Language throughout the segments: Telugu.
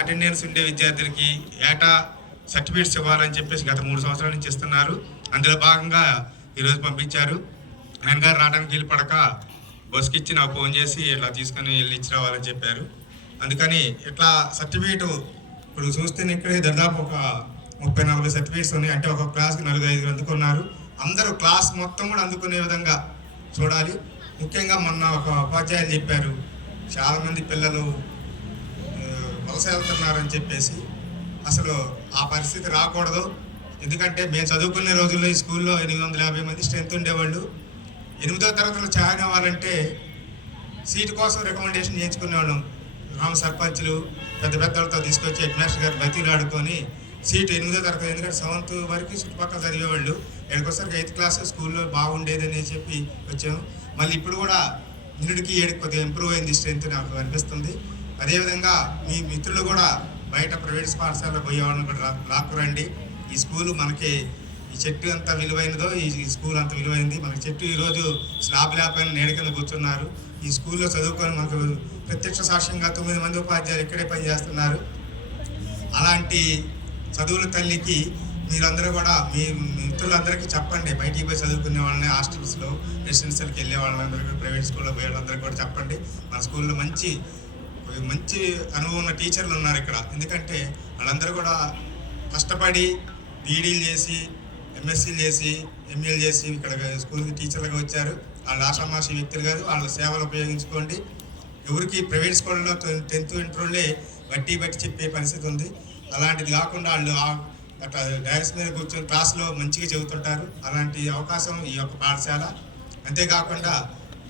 అటెండెన్స్ ఉండే విద్యార్థులకి ఏటా సర్టిఫికేట్స్ ఇవ్వాలని చెప్పేసి గత 3 సంవత్సరాల నుంచి ఇస్తున్నారు. అందులో భాగంగా ఈరోజు పంపించారు. ఆయన గారు రావడానికి వీలు పడక బస్కి ఇచ్చి నాకు ఫోన్ చేసి ఇట్లా తీసుకొని వెళ్ళి ఇచ్చి రావాలని చెప్పారు. అందుకని ఇట్లా సర్టిఫికేట్ ఇప్పుడు చూస్తే ఇక్కడ దాదాపు ఒక 30-40 సర్టిఫికేట్స్ ఉన్నాయి. అంటే ఒక క్లాస్కి 4-5 అందుకున్నారు. అందరూ క్లాస్ మొత్తం కూడా అందుకునే విధంగా చూడాలి. ముఖ్యంగా మొన్న ఒక ఉపాధ్యాయులు చెప్పారు, చాలామంది పిల్లలు వలస వెళ్తున్నారని చెప్పేసి. అసలు ఆ పరిస్థితి రాకూడదు. ఎందుకంటే మేము చదువుకునే రోజుల్లో ఈ స్కూల్లో 850 మంది స్ట్రెంత్ ఉండేవాళ్ళు. 8వ తరగతిలో జాయిన్ అవ్వాలంటే సీటు కోసం రికమెండేషన్ చేయించుకునేవాళ్ళం. గ్రామ సర్పంచ్లు పెద్ద పెద్దలతో తీసుకొచ్చి హెడ్ మాస్టర్ గారు బతిలాడుకొని సీటు 8వ తరగతి, ఎందుకంటే 7th వరకు చుట్టుపక్కల చదివేవాళ్ళు. ఎక్కడికొసరికి 8th క్లాస్ స్కూల్లో బాగుండేదని చెప్పి వచ్చాము. మళ్ళీ ఇప్పుడు కూడా 8కి 7కి కొద్దిగా ఇంప్రూవ్ అయింది స్ట్రెంత్ నాకు అనిపిస్తుంది. అదేవిధంగా మీ మిత్రులు కూడా బయట ప్రైవేట్ పాఠశాలలో పోయేవాళ్ళని కూడా లాక్కురండి. ఈ స్కూలు మనకి ఈ చెట్టు అంత విలువైనదో ఈ స్కూల్ అంత విలువైంది. మనకి చెట్టు ఈరోజు స్లాబ్ లేకపోయిన నీడ కింద కూర్చున్నారు. ఈ స్కూల్లో చదువుకొని మనకు ప్రత్యక్ష సాక్ష్యంగా 9 మంది ఉపాధ్యాయులు ఇక్కడే పనిచేస్తున్నారు. అలాంటి చదువుల తల్లికి మీరందరూ కూడా మీ మిత్రులందరికీ చెప్పండి. బయటికి పోయి చదువుకునే వాళ్ళని, హాస్టల్స్లో రెసిడెన్షియల్కి వెళ్ళే వాళ్ళందరికీ, ప్రైవేట్ స్కూల్లో పోయే వాళ్ళందరికీ కూడా చెప్పండి. మన స్కూల్లో మంచి అనుభవం ఉన్న టీచర్లు ఉన్నారు ఇక్కడ. ఎందుకంటే వాళ్ళందరూ కూడా కష్టపడి బీడీలు చేసి, ఎంఎస్సీలు చేసి, ఎంఏలు చేసి ఇక్కడ స్కూల్కి టీచర్లుగా వచ్చారు. వాళ్ళు ఆషామాషి వ్యక్తులు కాదు. వాళ్ళ సేవలు ఉపయోగించుకోండి. ఎవరికి ప్రైవేట్ స్కూల్లో 10th ఇంటర్లోనే బట్టి చెప్పే పరిస్థితి ఉంది. అలాంటిది కాకుండా వాళ్ళు అట్లా డైరెక్స్ మీద కూర్చొని క్లాస్లో మంచిగా చెబుతుంటారు. అలాంటి అవకాశం ఈ యొక్క పాఠశాల. అంతేకాకుండా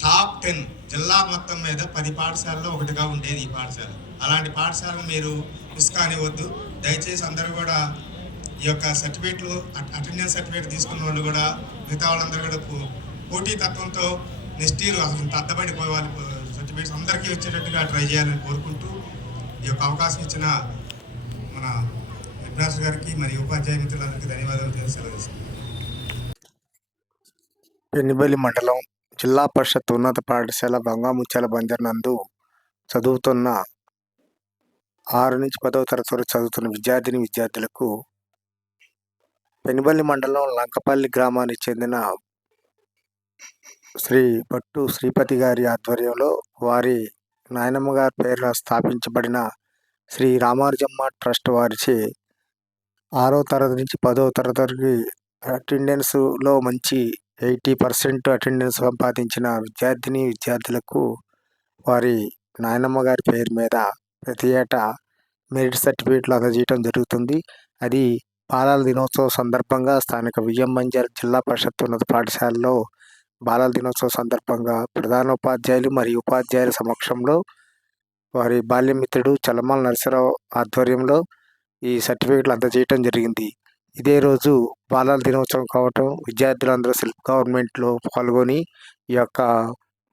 టాప్ 10 జిల్లా మొత్తం మీద 10 పాఠశాలలో ఒకటిగా ఉండేది ఈ పాఠశాల. అలాంటి పాఠశాలను మీరు మిస్ కానివ్వద్దు. దయచేసి అందరూ కూడా ఈ యొక్క సర్టిఫికేట్లు, అటెండెన్స్ సర్టిఫికేట్ తీసుకున్న వాళ్ళు కూడా మిగతా వాళ్ళందరూ కూడా పోటీ తత్వంతో నెక్స్ట్ ఇయర్ అసలు అద్దబడిపోయే వాళ్ళు సర్టిఫికేట్స్ అందరికీ వచ్చేటట్టుగా ట్రై చేయాలని కోరుకుంటూ ఈ యొక్క అవకాశం ఇచ్చిన మన హెడ్ మాస్టర్ గారికి మరియు ఉపాధ్యాయ మిత్రులందరికీ ధన్యవాదాలు తెలియజేస్తున్నాను. పెనుబలి మండలం జిల్లా పరిషత్ ఉన్నత పాఠశాల బంగాముత్యాల బంజర్ నందు చదువుతున్న 6 నుంచి 10వ తరగతి వరకు చదువుతున్న విద్యార్థులకు పెనుబలి మండలం లంకపల్లి గ్రామానికి చెందిన శ్రీ భట్టు శ్రీపతి గారి ఆధ్వర్యంలో వారి నాయనమ్మ గారి పేరున స్థాపించబడిన శ్రీ రామానుజమ్మ ట్రస్ట్ వారిచే 6వ తరగతి నుంచి 10వ తరగతి అటెండెన్స్లో మంచి 80% అటెండెన్స్ సంపాదించిన విద్యార్థులకు వారి నాయనమ్మ గారి పేరు మీద ప్రతి ఏటా మెరిట్ సర్టిఫికేట్లు అందజేయడం జరుగుతుంది. అది బాలల దినోత్సవం సందర్భంగా స్థానిక వియ్యంబంజర్ జిల్లా పరిషత్ ఉన్నత పాఠశాలలో బాలల దినోత్సవం సందర్భంగా ప్రధానోపాధ్యాయులు మరియు ఉపాధ్యాయుల సమక్షంలో వారి బాల్యమిత్రుడు చలమాల నరసరావు ఆధ్వర్యంలో ఈ సర్టిఫికేట్లు అందజేయడం జరిగింది. ఇదే రోజు బాలల దినోత్సవం కావటం విద్యార్థులందరూ సెల్ఫ్ గవర్నమెంట్లో పాల్గొని ఈ యొక్క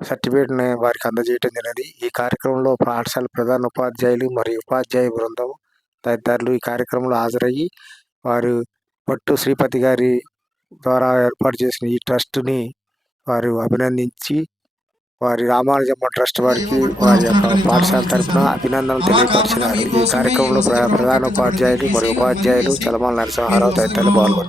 సర్టిఫికేట్ని వారికి అందజేయడం జరిగింది. ఈ కార్యక్రమంలో పాఠశాల ప్రధాన ఉపాధ్యాయులు మరియు ఉపాధ్యాయ బృందం తదితరులు ఈ కార్యక్రమంలో హాజరయ్యి వారు భట్టు శ్రీపతి గారి ద్వారా ఏర్పాటు చేసిన ఈ ట్రస్ట్ని వారు అభినందించి వారి రామానుజమ్మ ట్రస్ట్ వారికి వారి యొక్క పాఠశాల తరఫున అభినందనలు తెలియపరిచినారు. ఈ కార్యక్రమంలో ప్రధాన ఉపాధ్యాయులు మరియు ఉపాధ్యాయులు చలమాల నరసింహారావు తదితరులు పాల్గొన్నారు.